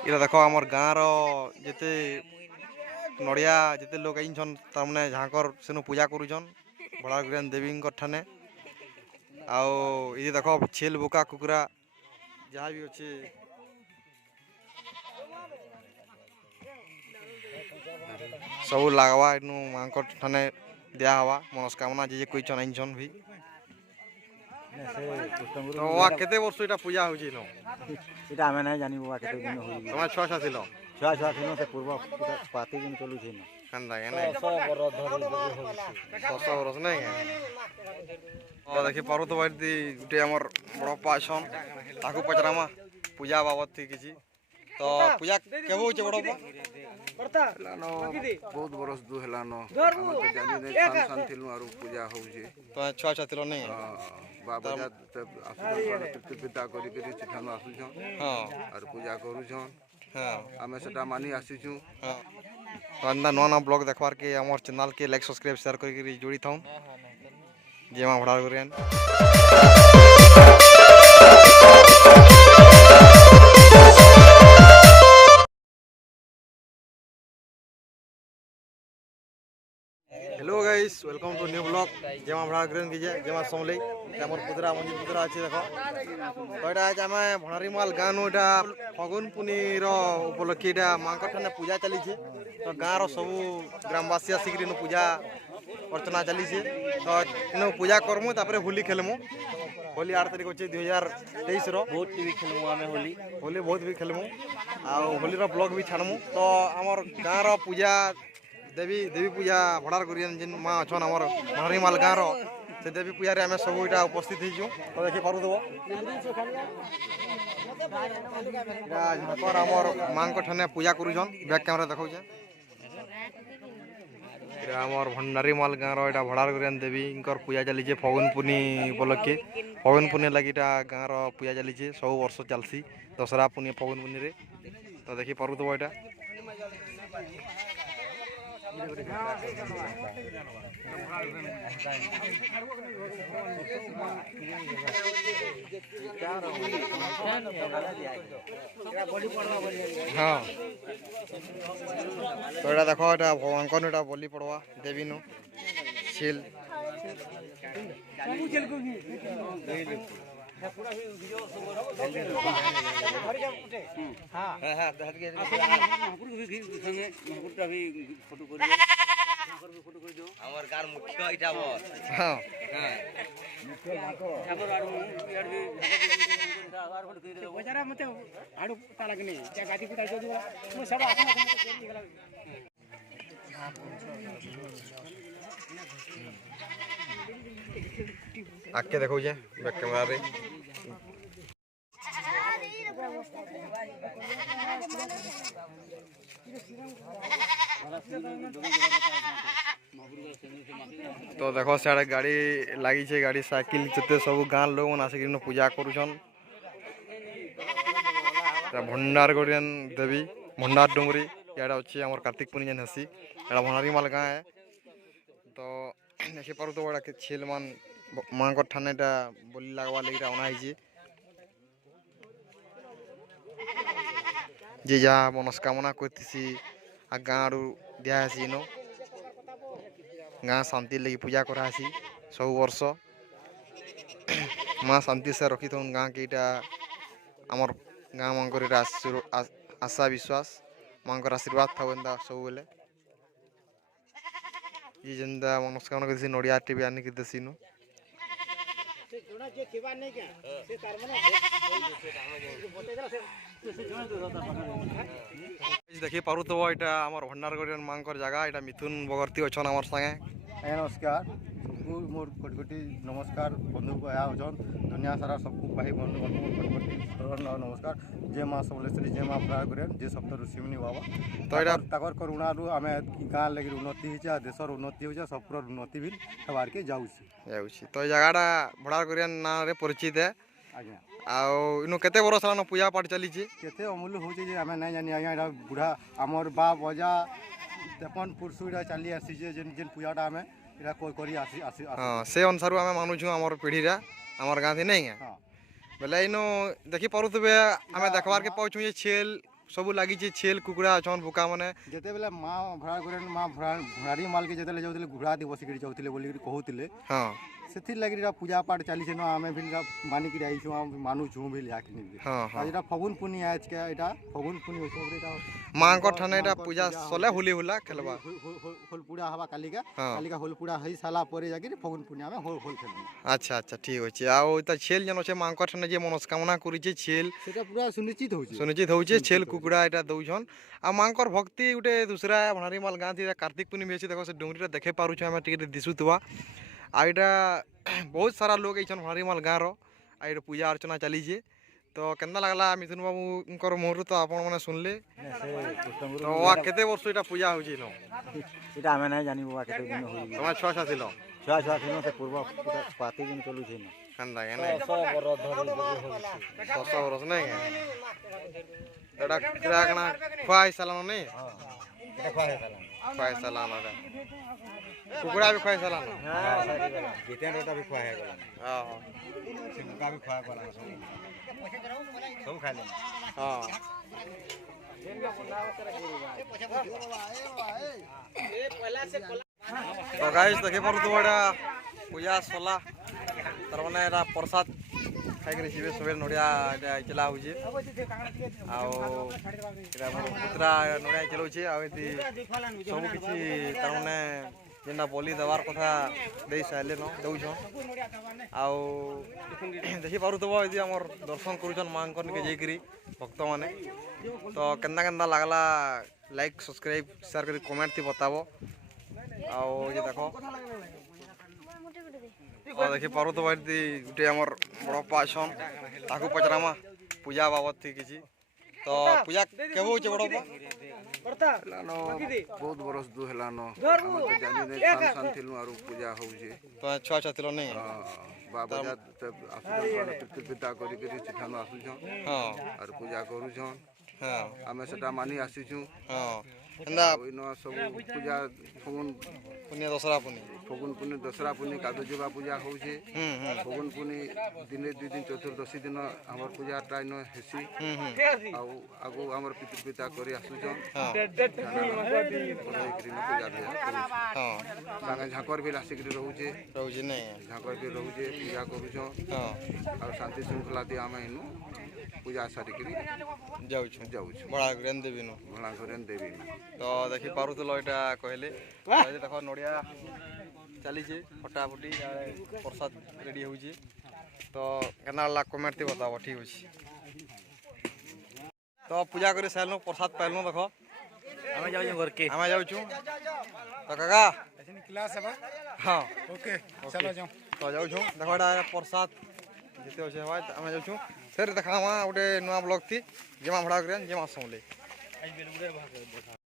इरा देख आमर गाँव जिते नड़िया जिते लोग आईछन तारमाने झाँकर सेनु पूजा करुछन बड़ा देवी ठाने आओ ये देख छेल बोका कुकुरा जहाँ भी अच्छे सब लगवा इनू माँ ठाने दिया हवा मनस्कामना जे कोई आईछन भी तो वहाँ केते वर्ष इटा पूजा होची नो इटा हमें नहीं जानी बुआ केते दिन होई तमा छुआ छुआ थिलो छुआ छुआ थिनो से पूर्व पाती दिन चलू छी न कंदा ने 100 वर्ष नहीं है और देखि पारो तो बाड़ी गुटे हमर बड़ पाछन ताकू पचरामा पूजा बाबत थी किछि तो पूजा केबो होचे बड़ करता लानो बहुत बरस दु हेलानो हम तो जानी नहीं खान खान थिलु आरो पूजा होउछे तो छुआ छुआ थिलो नहीं बाबा जा आसु पिता करी करी चिठानो आसु छ हां और पूजा करू छ हां हमें सेटा मानी आसु छु हां तो अंदा नवा नवा ब्लॉग देखवार के हमर चैनल के लाइक सब्सक्राइब शेयर करके जोड़ी थाउ जे मा भड़ा करियन hello guys welcome to new blog जेमा भड़ा करियन की जेमा समले हमर पुतरा मंजी पुतरा अछि देखो तो एटा आज हमें भणारीमाल गाँव नु एटा फगुन पुनी रो उपलक्षे एटा मांकर ठाने पूजा चली छे तो गाँव रो सब ग्रामवासी आसिकरी नु पूजा अर्चना चली छे तो नु पूजा करमु तापरे होली खेलमु होली 8 तारीख अछि 2023 रो बहुत टीवी खेलमु हमें होली बहुत भी खेलमु आ होली रो ब्लॉग भी छाड़मु तो हमर गाँव रो पूजा देवी पूजा भड़ार करियन जिन माँ अछन हमर भणारीमाल गाँव रो से देवी पूजा रे हमें सब इटा उपस्थित हिजु तो देखि पारु देबो पर हमर मां को ठाने पूजा करूछन बैक कैमरा देखौ छे इरा हमर भंडारीमाल गाँव रो इटा भड़ार करियन देवी इनकर पूजा चली छे फगुन पुनी उपलक्षे फगुन पुनी लागि इटा गाँव रो पूजा चली छे सब वर्ष चलसी दसरा पुनी फगुन पुनी रे तो देखि पारु देबो इटा हाँ तो एटा देखो एटा भगवान को एटा बलि पड़वा देवी नु छील আমার গার মুখ্য এটা বল हाँ बजारा मते आडू ताला के नहीं क्या गादी पुता जो दिवा मो सब आसन निकला आके देखो जे बैक कैमरा रे तो देखो सारे गाड़ी लगी छे गाड़ी साइकिल जते सब गाँव लोग मन आसे पूजा करूछन भंडार करियन देवी भंडार डुंगरी याडा अछि हमर कार्तिक पुनी जन हसी एडा भणारीमाल गाँ है तो देखि पारु तो बड़ा के छेल मान मां को ठानेटा बोली लागवा लेगिरा ओना हिजी जे जा मनस्कामना करतिसी आ गाँव दिया हसी नो गाँ शांति लगी पूजा करासी सब वर्ष माँ शांति से रखी थन गाँ के इटा आमर गाँ मांकर आशा विश्वास मांकर आशीर्वाद था एंदा सब बेले ये जेंदा मनस्कामना करसी नड़िया टीवी आनी के देसी नु देखि पारु तो एटा हमर भंडार करियन मांकर जगह एटा मिथुन बगर्ती अछन हमर संगे नमस्कार सबको मोर कोटकोटी नमस्कार बंधु को आया होजन दुनिया सारा सबको भाई बंधु बंधु कोटकोटी सर्व नमस्कार जय मां सबलेश्वरी जय मां भड़ार करियन जे सप्त ऋषिमुनि बाबा तो एटा ताकर करुणा रु हमें गाँ लगी उन्नति होइछा देशर उन्नति होइछा सब पूरा उन्नति भी हेबार के जाउछि तो जगहटा भड़ार करियन ना रे परिचित है आज्ञा आउ इनो केते बरस लानो पूजा पाठ चली छे केते अमूल्य होछि जे हमें नहीं जानी आज्ञा एटा बुढ़ा हमर बाप बजा तेपन पुरुषुरा चली आसी जे जेन जेन पूजाटा हमें एटा कोई करी आसी आसी हां से अनुसार हमें मानु छु हमर पीढ़ीरा हमर गाँ थी नहीं है हां बेले इनो देखि परुतबे हमें देखबार के पाउछु जे छेल ସବୁ ଲାଗିଛି ଛେଲ କୁକୁଡ଼ା ଅଛନ୍ ବୁକା ମାନେ ଯେତେବେଳେ ମା ଭଡ଼ା କରେ ମା ଭଣାରୀ ମାଲକେ ଯେତେବେଳେ ଯାଉଥିଲେ ଘୋଡ଼ା ଦେଇ ବସିକିରି ଯାଉଥିଲେ ବୋଲିକିରି କହୁଥିଲେ ହଁ ସେଥିର୍ଲାଗି ଏଇଟା ପୂଜା ପାଠ ଚାଲିছে ନ ଆମେ ବି ମାନିକିରି ଆଇଛୁ ମାନୁଛୁ ବି ଆଖିନି ହଁ ହଁ ଆଉ ଏଇଟା ଫଗୁନ ପୁନି ଆଜକେ ଏଇଟା ଫଗୁନ ପୁନି ଉତ୍ସବରେ ଏଇଟା ମାଙ୍କ ଠାନେ ଏଇଟା ପୂଜା ସଲେ ହୋଲି ହୁଲା ଖେଲବା ହୋଲପୁଡ଼ା ହବା କାଲିକା ହଁ। କାଲିକା ହୋଲପୁଡ଼ା ହେଇ ସାରିଲା ପରେ ଯାଇକିରି ଫଗୁନ ପୁନି ଆମେ ହୋଲ ଖେଲବୁ ଆଚ୍ଛା ଆଚ୍ଛା ଠିକ୍ ଅଛି ଆଉ ତା ଛେଲ ଯେନ୍ ଅଛେ ମାଙ୍କ ଠାନେ ଯେ ମନସ୍କାମନା କରିଛେ ଛେଲ ସେଟା ପୁରା ସୁନିଶ୍ଚିତ ହଉଛି ସୁନିଶ୍ଚିତ ହଉଛେ ଛେଲ କୁକୁଡ଼ା ଏଇଟା ଦଉଛନ୍ ଆଉ ମାଙ୍କର ଭକ୍ତି ଗୋଟେ ଦୁସରା ଭଣାରୀ ମାଲ ଗାଁ ଥି କାର୍ତ୍ତିକ ପୂର୍ଣ୍ଣିମା ଅଛି ଦେଖ ସେ ଡୁଙ୍ଗରିରେ ଦେଖେଇ ପାରୁଛୁ ଆମେ ଟିକେ ଦିଶୁଥିବା ଆଉ ଏଇଟା ବହୁତ ସାରା ଲୋକ ଏଇଛନ୍ ଭଣାରୀ ମାଲ ଗାଁର ଆଉ ଏଇଟା ପୂଜା ଅର୍ଚ୍ଚନା ଚାଲିଛେ ତ କେନ୍ତା ଲାଗଲା ମିଥୁନ ବାବୁଙ୍କର ମୁହଁରୁ ତ ଆପଣମାନେ ଶୁଣିଲେ ତ କେତେ ବର୍ଷ ଏଇଟା ପୂଜା ହଉଛି ନ এটা আমি নাই জানিব কেতে দিন হই ତମେ ଛୁଆ ଛୁଆ ଥିଲ ছুয়া ছুয়া দিন সে পূর্ব পাতি দিন চলুছে না କେନ୍ତା କେନେ 100 ବରଷ ନାଇଁ ଏଇଟା କିରା କାଣା ଖୁଆ ହେଇସାରିଲାନ ନାଇଁ এটা খোয়া হয়ে গেল ଖୁଆ ହେଇସାରିଲାନ ଏଇଟା କୁକୁଡ଼ା ବି ଖୁଆ ହେଇସାରିଲାନ জিতেন্দ্রটা বি খোয়া হয়ে গেল ହଁ সিংকা বি খোয়া গেল সব খাইলে ହଁ তো গাইস দেখি পারুথিব এটা পূজা সলা তার মানে এটা প্রসাদ খাইকি ଯିବେ সবে নড়িয়া এটা চলা হচ্ছে ଆଉ এটা আমার পুতরা নড়িয়া চলাউছে ଆଉ ଏଠି ସବୁ କିଛି ତାର ମାନେ ଯେନ୍ଟା ବଲି ଦେବାର କଥା ଦେଇ ସାରିଲେ ନ ଦେଉଛନ୍ ଆଉ ଦେଖିପାରୁଥିବ ଏଠି ଆମର ଦର୍ଶନ କରୁଛନ୍ ମାଆଙ୍କର ନିକେ ଯାଇକିରି ଭକ୍ତମାନେ ତ କେନ୍ତା କେନ୍ତା ଲାଗ୍ଲା ଲାଇକ୍ ସବସ୍କ୍ରାଇବ୍ ସେୟାର କରି କମେଣ୍ଟ ଥି ବତାବ ଆଉ ଯେ ଦେଖ ଦେଖିପାରୁଥିବ ଏଠି ଗୋଟେ ଆମର ବଡ଼ ଅପା ଅଛନ୍ ତାକୁ ପଚରାମା ପୂଜା ବାବଦ ଥି କିଛି ତ ପୂଜା କେବେ ହଉଛେ ବଡ଼ ଅପା ହେଲାନ ବହୁତ ବରଷ ଦୁ ହେଲାନ ଆମେ ତ ଜାନି ନାଇଁ ସାନ ସାନ ଥିଲୁ ଆରୁ ପୂଜା ହଉଛେ ତ ଛୁଆ ଛୁଆ ଥିଲ ନାଇଁ ବାବା ଆସୁଛନ୍ ପିତା କରିକିରି ସେଠାନୁ ଆସୁଛନ୍ ହଁ ଆରୁ ପୂଜା କରୁଛନ୍ ହଁ ଆମେ ସେଟା ମାନି ଆସିଛୁ ହଁ ଏନ୍ତା ଆଉ ଇନ ସବୁ ପୂଜା ଫଗୁନ ପୁନିଆ ଦଶରା ପୁନି ଫଗୁନ ପୁନି ଦଶରା ପୁନି କାଦୁଯିବା ପୂଜା ହଉଛେ ଫଗୁନ ପୁନି ଦିନେ ଦୁଇ ଦିନ ଚତୁର୍ଦଶୀ ଦିନ ଆମର ପୂଜାଟା ଇନ ହେସି ଆଉ ଆଗକୁ ଆମର ପିତା କରି ଆସୁଛନ୍ ପୂଜା ହଁ ସାଙ୍ଗେ ଝାଙ୍କର ବି ଆସିକିରି ରହୁଛେ ରହୁଛି ନାଇଁ ଝାଙ୍କର ବି ରହୁଛେ ପୂଜା କରୁଛନ୍ ହଁ ଆଉ ଶାନ୍ତି ଶୃଙ୍ଖଳା ଦେଇ ଆମେ ଇନୁ ପୂଜା ସାରିକିରି ଯାଉଛୁ ଯାଉଛୁ ବଡ଼ା ଗ୍ରେନ୍ ଦେବିନୁ ଭଳା ଘରେ ଦେବି ତ ଦେଖିପାରୁଥିଲ ଏଇଟା କହିଲେ ଦେଖ ନଡ଼ିଆ ଚାଲିଛେ ଫଟାଫଟି ପ୍ରସାଦ ରେଡ଼ି ହେଉଛି ତ କେନା ହେଲା କମେଣ୍ଟ ବତାବ ଠିକ୍ ଅଛି ତ ପୂଜା କରି ସାରିଲୁ ପ୍ରସାଦ ପାଇଲୁ ଦେଖ আমি যাই ঘরকে ଆମେ ଯାଉଛୁ ତ କାକା क्लास है ହଁ ओके चलो जाओ ତ ଯାଉଛୁ ଦେଖ ଏଇଟା ପ୍ରସାଦ ଯେତେ ଅଛେ ହବା ଆମେ ଯାଉଛୁ ଫେର୍ ଦେଖାମା ଗୋଟେ ନୂଆ ବ୍ଲଗ୍ ଥି ଯେମା ଭଡ଼ା କରି ଯେମା ସମଲେ